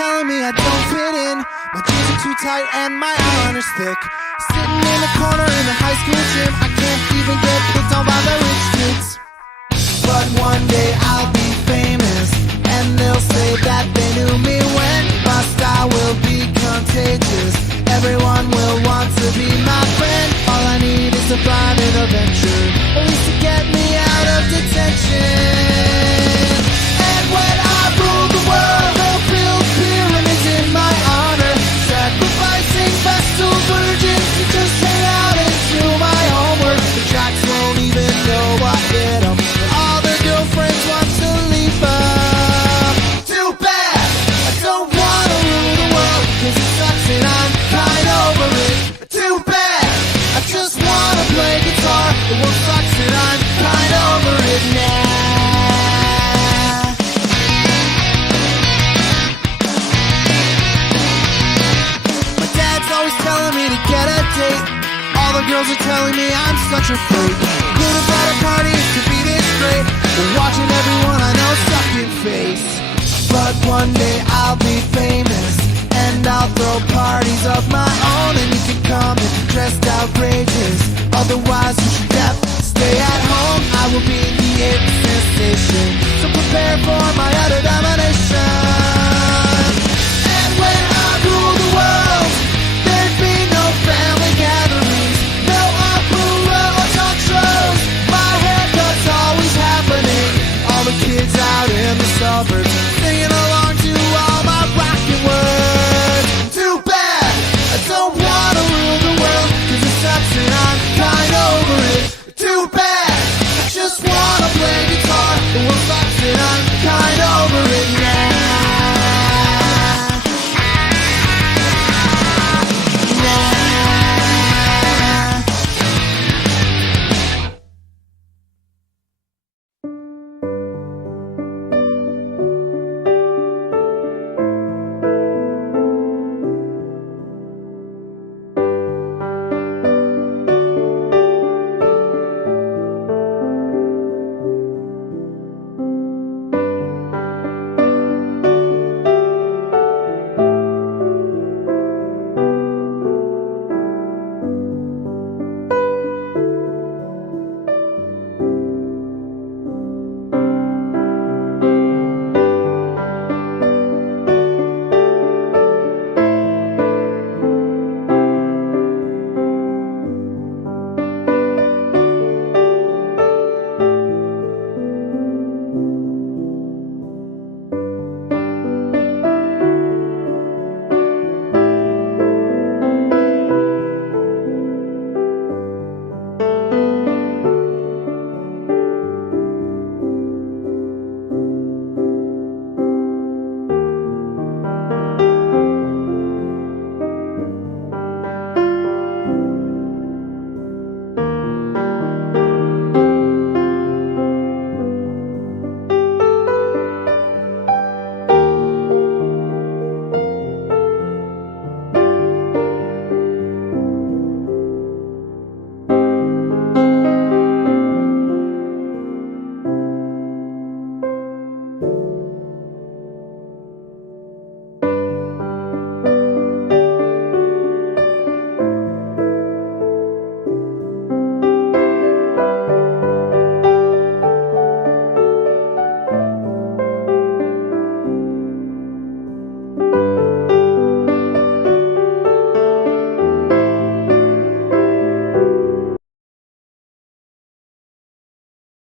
telling me I don't fit in. My jeans are too tight and my eyeliner's thick. Sitting in the corner in the high school gym, I can't even get picked on by the rich kids. But one day I'll be famous, and they'll say that they knew me when. My style will be contagious, everyone will want to be my friend. All I need is a blinded adventure, at least to get me out of detention. And when I rule the world, they'll build pyramids in my honor, sacrificing Vestal virgins to just hang out and do my homework. The jacks won't even know I hit them, all their girlfriends want to leave them. Too bad, I don't wanna rule the world, cause it sucks and I'm kinda over it. Too bad, I just wanna play guitar, the world sucks and I'm kinda over it now. My dad's always telling me to get a date, all the girls are telling me I'm such a freak. Could have had a party to be this great, but watching everyone I know suck in face. But one day I'll be famous, and I'll throw parties of my own, and you can come if you're dressed outrageous, otherwise you should